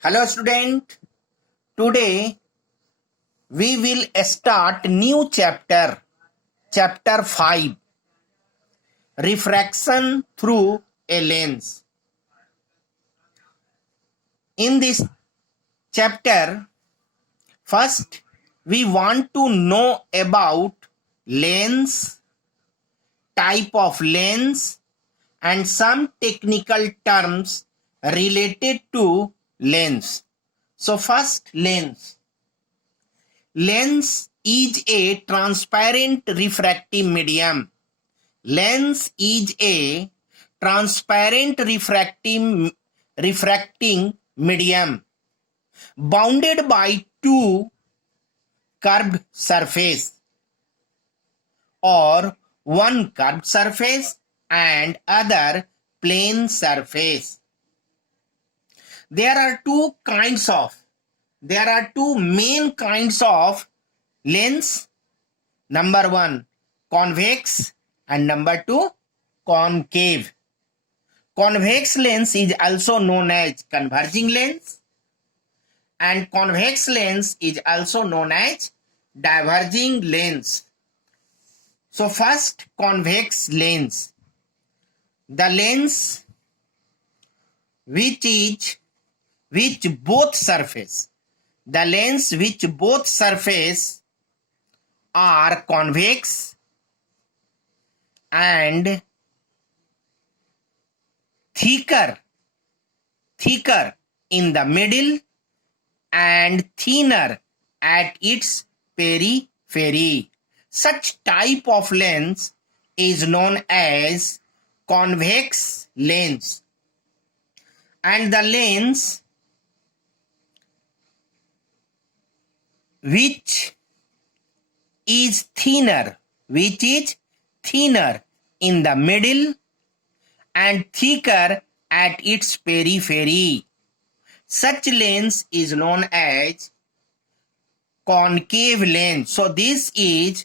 Hello student, today we will start new chapter 5, refraction through a lens. In this chapter, first we want to know about lens, type of lens and some technical terms related to lens. So first, lens. Lens is a transparent refractive medium. Lens is a transparent refracting medium bounded by two curved surface or one curved surface and other plane surface. There are two main kinds of lens. Number one, convex, and number two, concave. Convex lens is also known as converging lens, and convex lens is also known as diverging lens. So first, convex lens. The lens which both surface are convex and thicker in the middle and thinner at its periphery. Such type of lens is known as convex lens. And the lens which is thinner in the middle and thicker at its periphery. Such lens is known as concave lens. So this is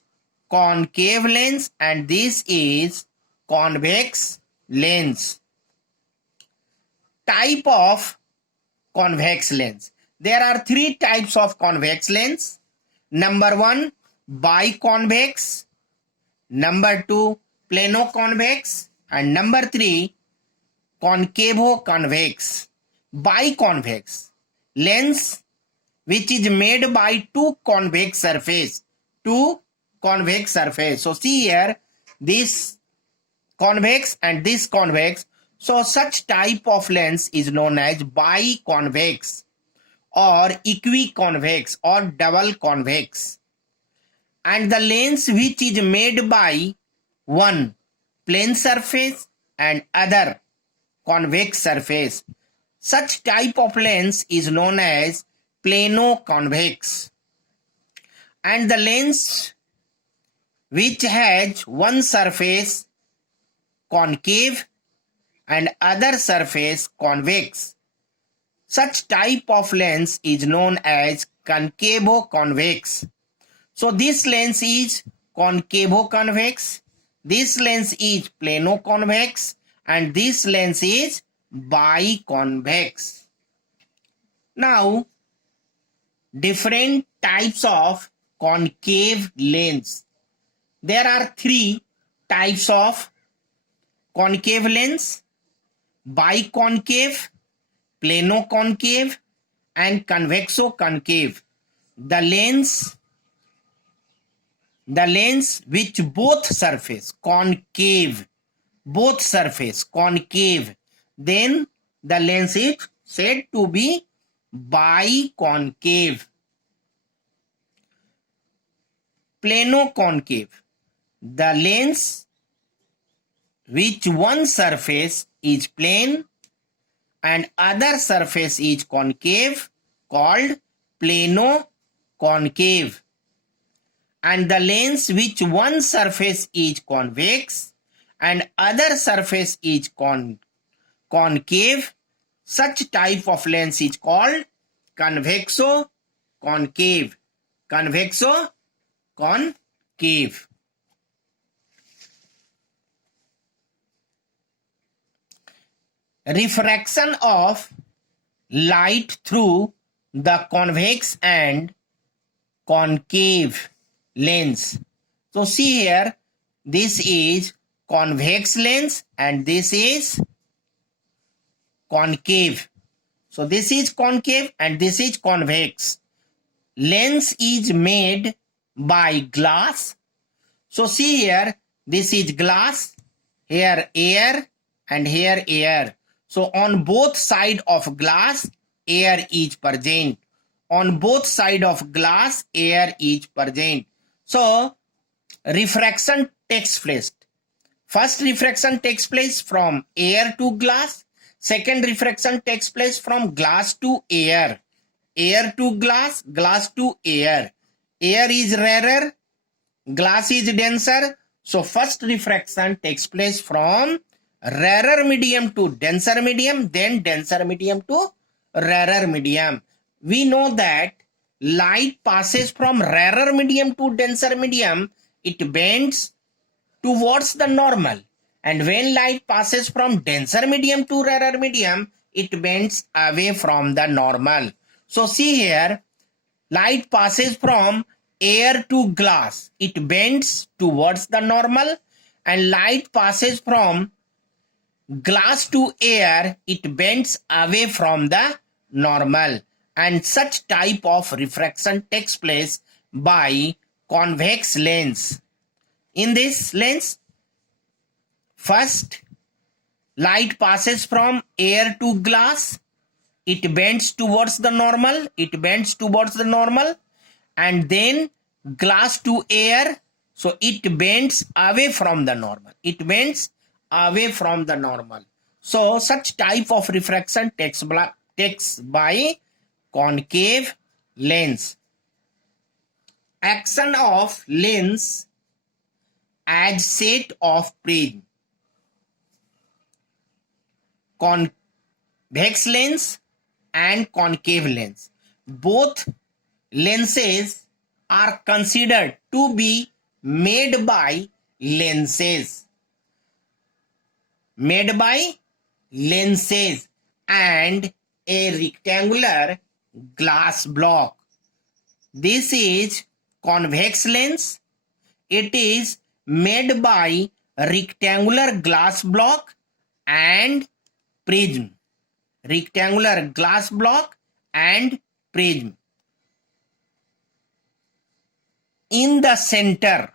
concave lens and this is convex lens. Type of convex lens. There are three types of convex lens. Number one, biconvex. Number two, plano-convex. And number three, concavo-convex. Biconvex lens which is made by two convex surface. So see here, this convex and this convex. So such type of lens is known as biconvex or equiconvex or double convex. And the lens which is made by one plane surface and other convex surface. Such type of lens is known as plano-convex. And the lens which has one surface concave and other surface convex. Such type of lens is known as concavo-convex. So this lens is concavo-convex, this lens is plano-convex, and this lens is biconvex. Now, different types of concave lens. There are three types of concave lens: biconcave, plano-concave, and convexo-concave. The lens which both surface concave, then the lens is said to be biconcave. Plano-concave, the lens which one surface is plane and other surface is concave, called plano-concave. And the lens which one surface is convex and other surface is concave, such type of lens is called convexo-concave. Refraction of light through the convex and concave lens. So see here, this is convex lens and this is concave. So this is concave and this is convex. Lens is made by glass. So see here, this is glass, here air and here air. So on both side of glass, air is present. On both side of glass, air is present. So refraction takes place. First refraction takes place from air to glass. Second refraction takes place from glass to air. Air to glass, glass to air. Air is rarer, glass is denser. So first refraction takes place from rarer medium to denser medium, then denser medium to rarer medium. We know that light passes from rarer medium to denser medium, it bends towards the normal. And when light passes from denser medium to rarer medium, it bends away from the normal. So see here, light passes from air to glass, it bends towards the normal, and light passes from glass to air, it bends away from the normal. And such type of refraction takes place by convex lens. In this lens, first light passes from air to glass, it bends towards the normal, and then glass to air, so it bends away from the normal, So such type of refraction takes by concave lens. Action of lens as set of prism. Convex lens and concave lens. Both lenses are considered to be made by lenses. And a rectangular glass block. This is convex lens. It is made by rectangular glass block and prism. Rectangular glass block and prism. In the center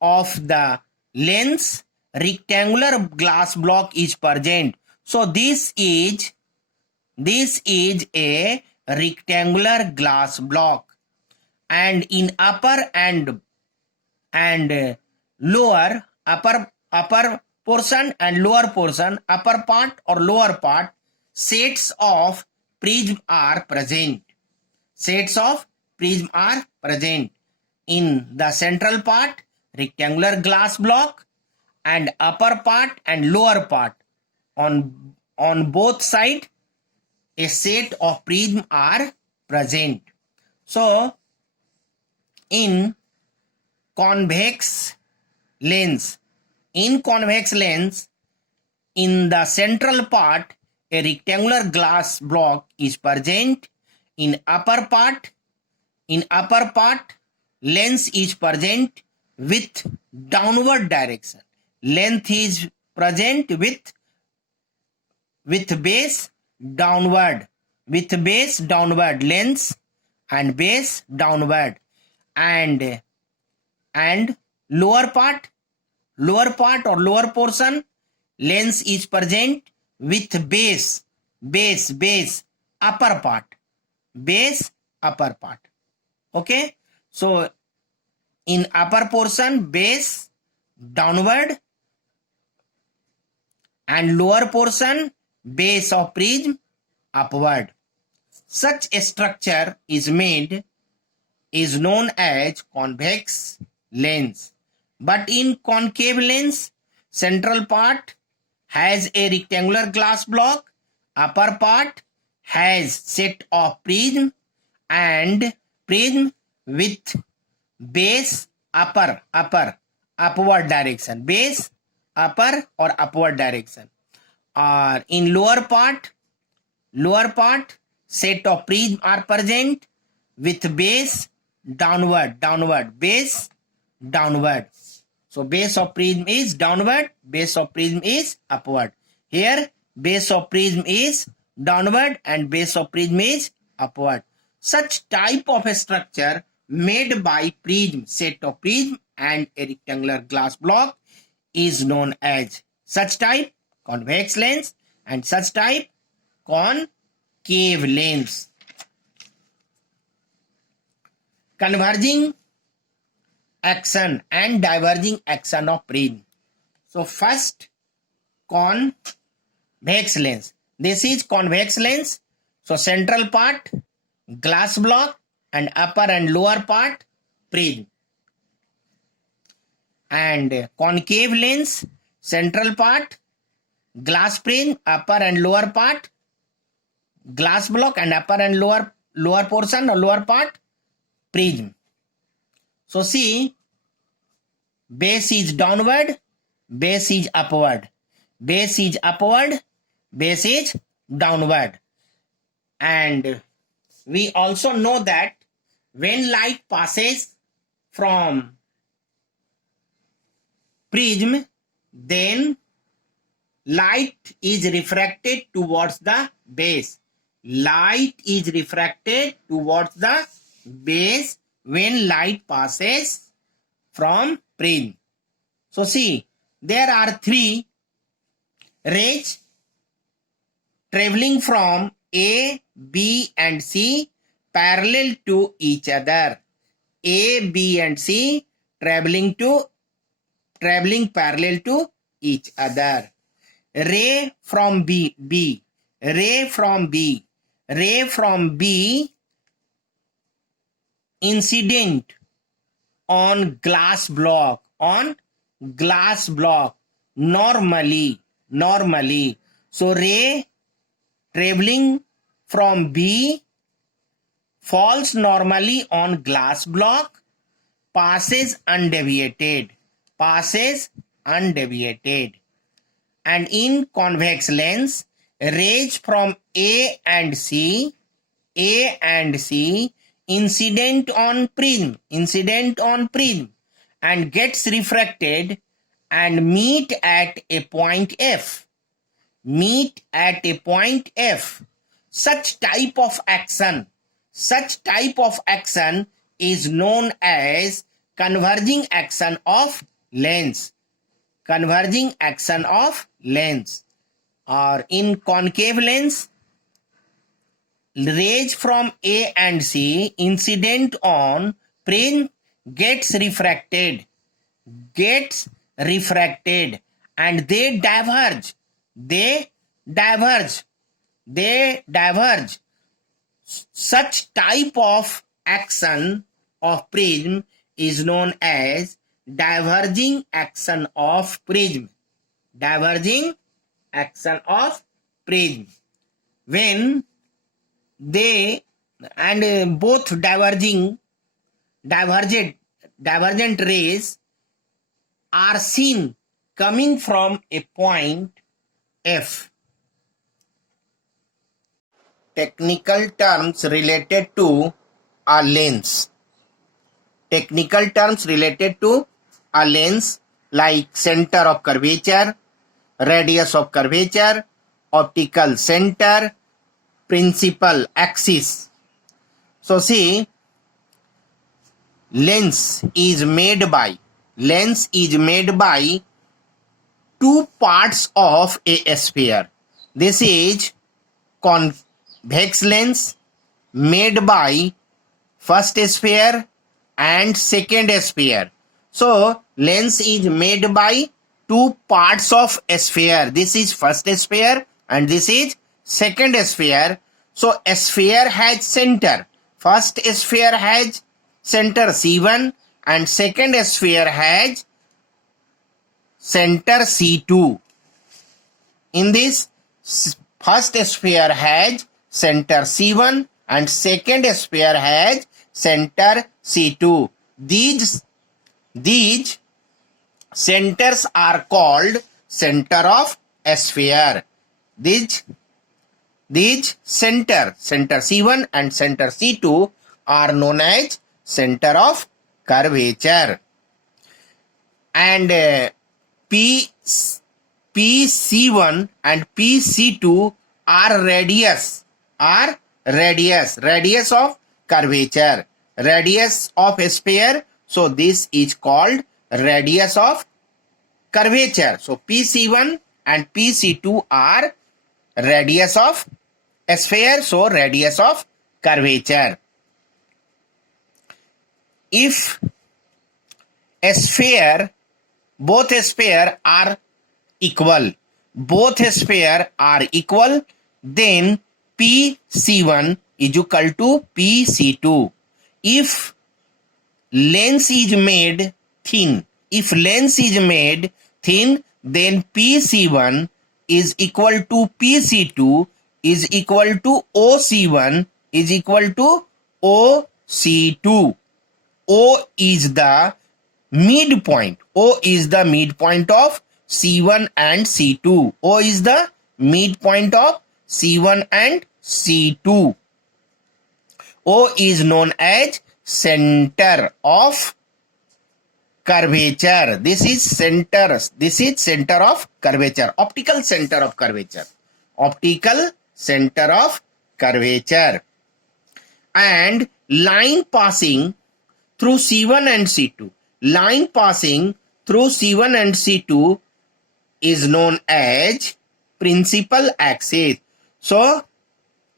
of the lens, rectangular glass block is present. So this is a rectangular glass block, and in upper and lower, upper portion and lower portion, upper part or lower part, sets of prism are present. In the central part, rectangular glass block, and upper part and lower part, on both sides, a set of prism are present. So in convex lens, in the central part, a rectangular glass block is present. In upper part, lens is present with downward direction. Length is present with base downward, length and base downward, and lower part or lower portion, lens is present with base upper part. Okay, so in upper portion, base downward, and lower portion, base of prism upward. Such a structure is known as convex lens. But in concave lens, central part has a rectangular glass block, upper part has set of prism and prism with base upward direction, base upper or upward direction. Or in lower part, set of prism are present with base downward, base downward. So base of prism is downward, base of prism is upward. Here base of prism is downward and base of prism is upward. Such type of a structure made by prism, set of prism and a rectangular glass block is known as, such type convex lens and such type concave lens. Converging action and diverging action of prism. So first, convex lens. This is convex lens. So central part glass block and upper and lower part prism. And concave lens, central part glass prism, upper and lower part glass block and upper and lower portion or lower part prism. So see, base is downward, base is upward, base is upward, base is downward. And we also know that when light passes from prism, then light is refracted towards the base. Light is refracted towards the base when light passes from prism. So see, there are three rays traveling from A, B and C parallel to each other. A, B and C traveling parallel to each other. Ray from B, ray from B incident on glass block, normally. So ray traveling from B falls normally on glass block, passes undeviated. And in convex lens, rays from A and C incident on prism and gets refracted and meet at a point F. Such type of action is known as converging action of lens. Or in concave lens, rays from A and C incident on prism gets refracted and they diverge. Such type of action of prism is known as diverging action of prism. When they and both divergent rays are seen coming from a point F. Technical terms related to a lens. Like center of curvature, radius of curvature, optical center, principal axis. So see, lens is made by two parts of a sphere. This is convex lens made by first sphere and second sphere. So lens is made by two parts of a sphere. This is first sphere and this is second sphere. So a sphere has center. First sphere has center C1 and second sphere has center C2. In this, first sphere has center C1 and second sphere has center C2. These centers are called center of a sphere. These center C1 and center C2 are known as center of curvature. And PC1 and PC2 are radius of curvature, radius of a sphere. So this is called radius of curvature. So PC1 and PC2 are radius of a sphere, so radius of curvature. If a sphere, both a sphere are equal, then PC1 is equal to PC2. If length is made thin, then PC1 is equal to PC2 is equal to OC1 is equal to OC2. O is the midpoint. O is the midpoint of C1 and C2. O is the midpoint of C1 and C2. O is known as center of curvature. This is center of curvature. Optical center of curvature. And line passing through C1 and C2. Line passing through C1 and C2 is known as principal axis. So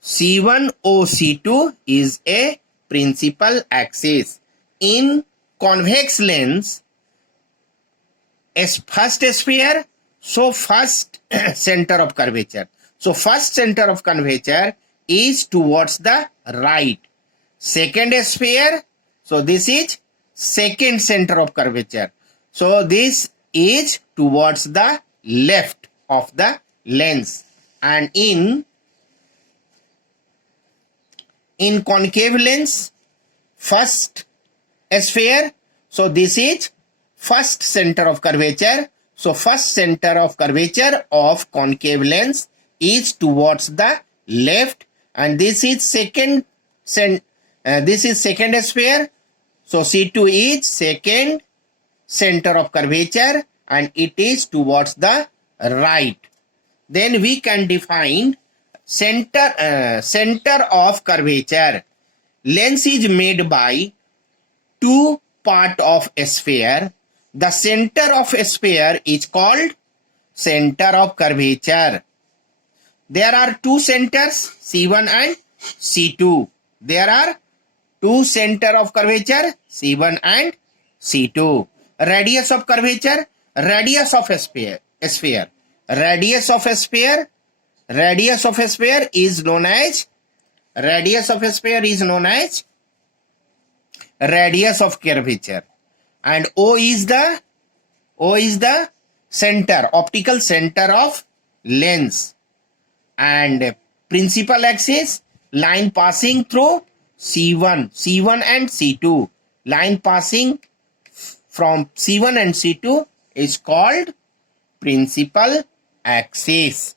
C1OC2 is a principal axis. In convex lens, first sphere, so first center of curvature. So first center of curvature is towards the right. Second sphere, so this is second center of curvature. So this is towards the left of the lens. And in concave lens, first sphere, so this is first center of curvature. So first center of curvature of concave lens is towards the left, and this is second sphere. So C2 is second center of curvature and it is towards the right. Then we can define center of curvature. Lens is made by two parts of a sphere. The center of a sphere is called center of curvature. There are two centers, C1 and C2. There are two center of curvature, C1 and C2. Radius of curvature, radius of a sphere. Radius of a sphere is known as radius of curvature. And O is the center, optical center of lens. And principal axis, line passing through C1 and C2. Line passing from C1 and C2 is called principal axis.